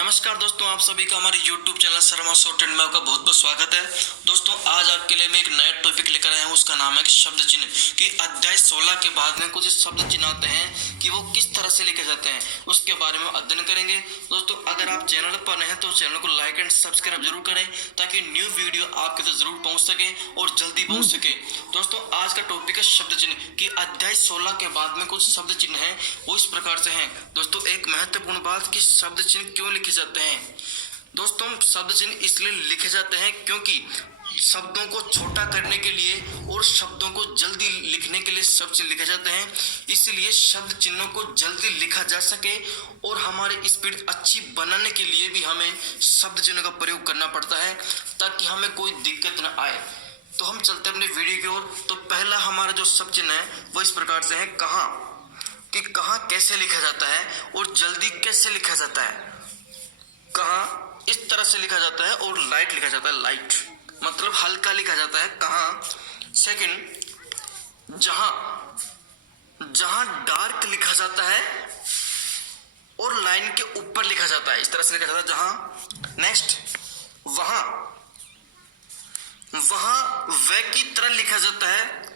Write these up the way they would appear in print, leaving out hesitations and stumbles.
नमस्कार दोस्तों, आप सभी का हमारे YouTube channel Sharma short and में आपका बहुत बहुत स्वागत है। दोस्तों, आज आपके लिए मैं एक नया टॉपिक लेकर आया हूँ। उसका नाम है कि शब्द चिन्ह कि अध्याय 16 के बाद में कुछ शब्द चिन्ह आते हैं कि वो किस तरह से लिखे जाते हैं, उसके बारे में अध्ययन करेंगे। दोस्तों, अगर आप चैनल पर नए हैं तो चैनल को लाइक एंड सब्सक्राइब जरूर करें ताकि न्यू वीडियो आपके तक जरूर पहुँच सके और जल्दी पहुँच सके। दोस्तों, आज का टॉपिक है शब्द चिन्ह कि अध्याय 16 के बाद में कुछ शब्द चिन्ह हैं वो इस प्रकार से हैं। दोस्तों, एक महत्वपूर्ण बात कि शब्द चिन्ह क्यों लिखे जाते हैं। दोस्तों, शब्द चिन्ह इसलिए लिखे जाते हैं क्योंकि शब्दों को छोटा करने के लिए और शब्दों को जल्दी लिखने के लिए शब्द चिन्ह लिखे जाते हैं। इसलिए शब्द चिन्हों को जल्दी लिखा जा सके और हमारी स्पीड अच्छी बनाने के लिए भी हमें शब्द चिन्हों का प्रयोग करना पड़ता है ताकि हमें कोई दिक्कत न आए। तो हम चलते हैं अपने वीडियो की ओर। तो पहला हमारा जो शब्द चिन्ह है वो इस प्रकार से है कहाँ, कि कहाँ कैसे लिखा जाता है और जल्दी कैसे लिखा जाता है। कहाँ इस तरह से लिखा जाता है और लाइट लिखा जाता है, लाइट मतलब हल्का लिखा जाता है कहाँ। सेकंड, जहाँ, जहाँ डार्क लिखा जाता है और लाइन के ऊपर लिखा जाता है, इस तरह से लिखा जाता है जहाँ। नेक्स्ट, वहाँ, वहाँ वे की तरह लिखा जाता है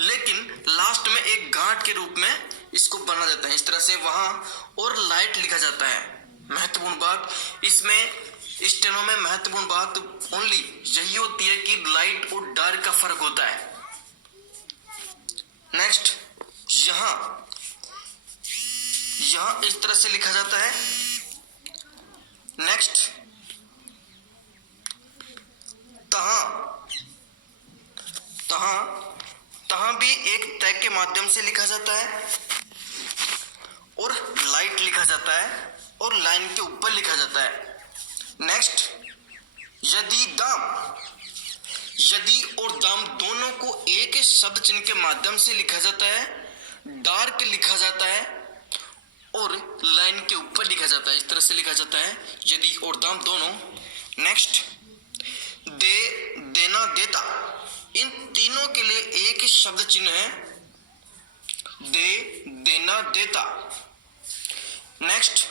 लेकिन लास्ट में एक गांठ के रूप में इसको बना जाता है, इस तरह से वहाँ। और लाइट लिखा जाता है। महत्वपूर्ण बात इसमें स्टेनो में महत्वपूर्ण बात ओनली यही होती है कि लाइट और डार्क का फर्क होता है। नेक्स्ट, यहाँ, यहाँ इस तरह से लिखा जाता है। नेक्स्ट, तहाँ, तहाँ, तहाँ भी एक टैग के माध्यम से लिखा जाता है और लाइट लिखा जाता है और लाइन के ऊपर लिखा जाता है। नेक्स्ट, यदि, दाम, यदि और दाम दोनों को एक शब्द चिन्ह के माध्यम से लिखा जाता है, डार्क लिखा जाता है और लाइन के ऊपर लिखा जाता है, इस तरह से लिखा जाता है यदि और दाम दोनों। नेक्स्ट, दे, देना, देता, इन तीनों के लिए एक ही शब्द चिन्ह है, दे, देना, देता। नेक्स्ट,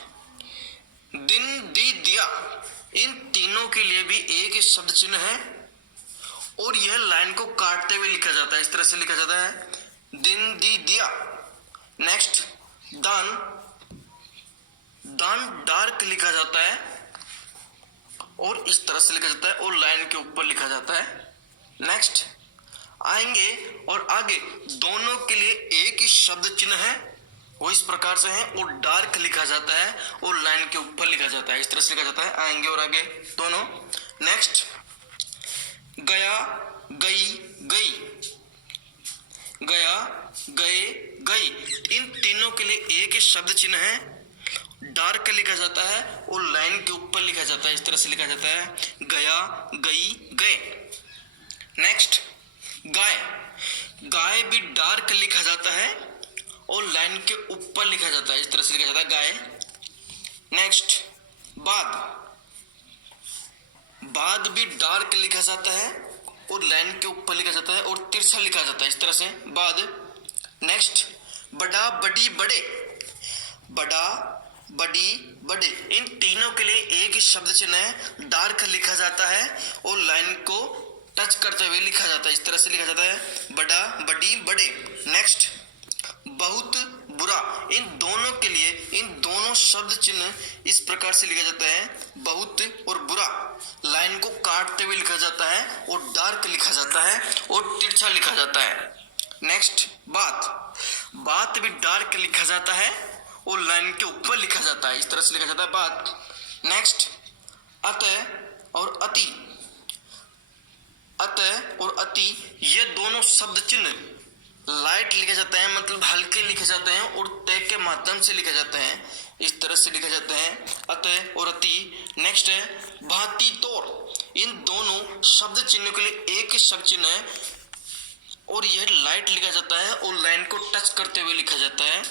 दिन, दी, दिया, इन तीनों के लिए भी एक ही शब्द चिन्ह है और यह लाइन को काटते हुए लिखा जाता है, इस तरह से लिखा जाता है दिन, दी, दिया। नेक्स्ट, दान, दान डार्क लिखा जाता है और इस तरह से लिखा जाता है और लाइन के ऊपर लिखा जाता है। नेक्स्ट, आएंगे और आगे दोनों के लिए एक ही शब्द चिन्ह है, वो इस प्रकार से है और डार्क लिखा जाता है और लाइन के ऊपर लिखा जाता है, इस तरह से लिखा जाता है आएंगे और आगे दोनों। नेक्स्ट, गया, गई, गई, गया, गए, गई, इन तीनों के लिए एक ही शब्द चिन्ह है, डार्क लिखा जाता है और लाइन के ऊपर लिखा जाता है, इस तरह से लिखा जाता है गया, गई, गए। नेक्स्ट, गाय, गाय भी डार्क लिखा जाता है और लाइन के ऊपर लिखा जाता है, इस तरह से लिखा जाता है गाय। नेक्स्ट, बाद, बाद भी डार्क लिखा जाता है और लाइन के ऊपर लिखा जाता है और तिरछा लिखा जाता है, इस तरह से बाद। नेक्स्ट, बड़ा, बड़ी, बड़े, बड़ा, बड़ी, बड़े, इन तीनों के लिए एक ही शब्द चिन्ह है, डार्क लिखा जाता है और लाइन को टच करते हुए लिखा जाता है, इस तरह से लिखा जाता है बड़ा, बड़ी, बड़े। नेक्स्ट, बहुत, बुरा, इन दोनों के लिए इन दोनों शब्द चिन्ह इस प्रकार से लिखा जाता है बहुत और बुरा, लाइन को काटते हुए लिखा जाता है और डार्क लिखा जाता है और तिरछा लिखा जाता है। नेक्स्ट, बात, बात भी डार्क लिखा जाता है और लाइन के ऊपर लिखा जाता है, इस तरह से लिखा जाता है बात। नेक्स्ट, अतः और अति, अतः और अति, ये दोनों शब्द चिन्ह लाइट लिखे जाते हैं, मतलब हल्के लिखे जाते हैं और टैग के माध्यम से लिखे जाते हैं, इस तरह से लिखे जाते हैं अतः और अति। नेक्स्ट है भांति, तौर, इन दोनों शब्द चिन्हों के लिए एक ही शब्द चिन्ह है और यह लाइट लिखा जाता है और लाइन को टच करते हुए लिखा जाता है,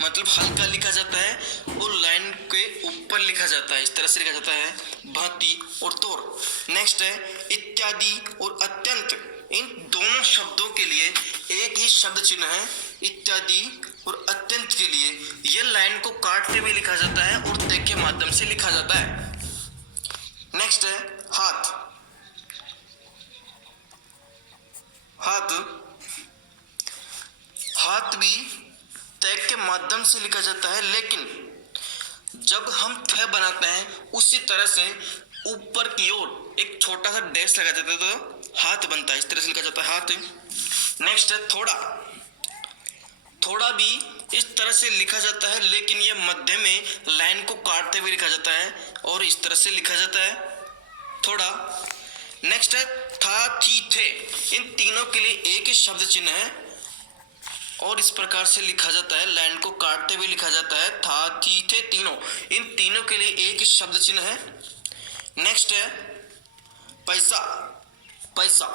मतलब हल्का लिखा जाता है और लाइन के ऊपर लिखा जाता है, इस तरह से लिखा जाता है भांति और तौर। नेक्स्ट है इत्यादि और अत्यंत, इन दोनों शब्दों के लिए एक ही शब्द चिन्ह है, इत्यादि और अत्यंत के लिए ये लाइन को काटते हुए लिखा जाता है और ते के माध्यम से लिखा जाता है। नेक्स्ट है हाथ। हाथ हाथ भी ते के माध्यम से लिखा जाता है, लेकिन जब हम थ बनाते हैं उसी तरह से ऊपर की ओर एक छोटा सा डैश लगा देते हैं तो हाथ बनता है। इस तरह से लिखा जाता है हाथ। नेक्स्ट है थोड़ा। थोड़ा भी इस तरह से लिखा जाता है, लेकिन ये मध्य में लाइन को काटते हुए लिखा जाता है और इस तरह से लिखा जाता है थोड़ा। नेक्स्ट है था, थी, थे। इन तीनों के लिए एक ही शब्द चिन्ह है और इस प्रकार से लिखा जाता है, लाइन को काटते हुए लिखा जाता है था, थी, थे, तीनों। इन तीनों के लिए एक ही शब्द चिन्ह है। नेक्स्ट है पैसा। पैसा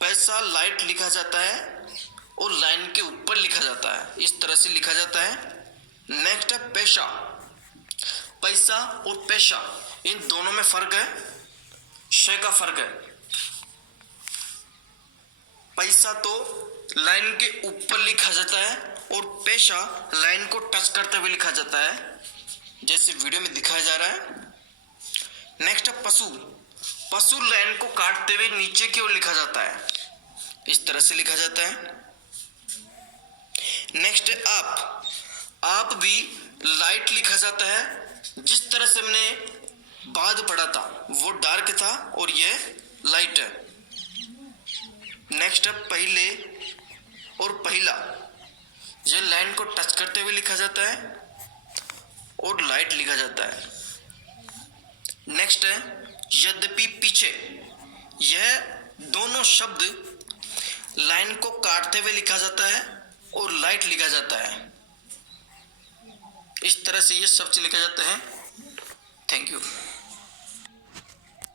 पैसा लाइट लिखा जाता है और लाइन के ऊपर लिखा जाता है, इस तरह से लिखा जाता है। नेक्स्ट है पेशा। पैसा और पेशा इन दोनों में फर्क है, श का फर्क है। पैसा तो लाइन के ऊपर लिखा जाता है और पेशा लाइन को टच करते हुए लिखा जाता है, जैसे वीडियो में दिखाया जा रहा है। नेक्स्ट है पशु। पशु लाइन को काटते हुए नीचे की ओर लिखा जाता है, इस तरह से लिखा जाता है। नेक्स्ट है आप। आप भी लाइट लिखा जाता है, जिस तरह से हमने बाद पढ़ा था वो डार्क था और ये लाइट है। नेक्स्ट है पहले और पहला, ये लाइन को टच करते हुए लिखा जाता है और लाइट लिखा जाता है। नेक्स्ट है यद्यपि, पीछे। यह दोनों शब्द लाइन को काटते हुए लिखा जाता है और लाइट लिखा जाता है, इस तरह से ये शब्द लिखा जाता है। Thank you.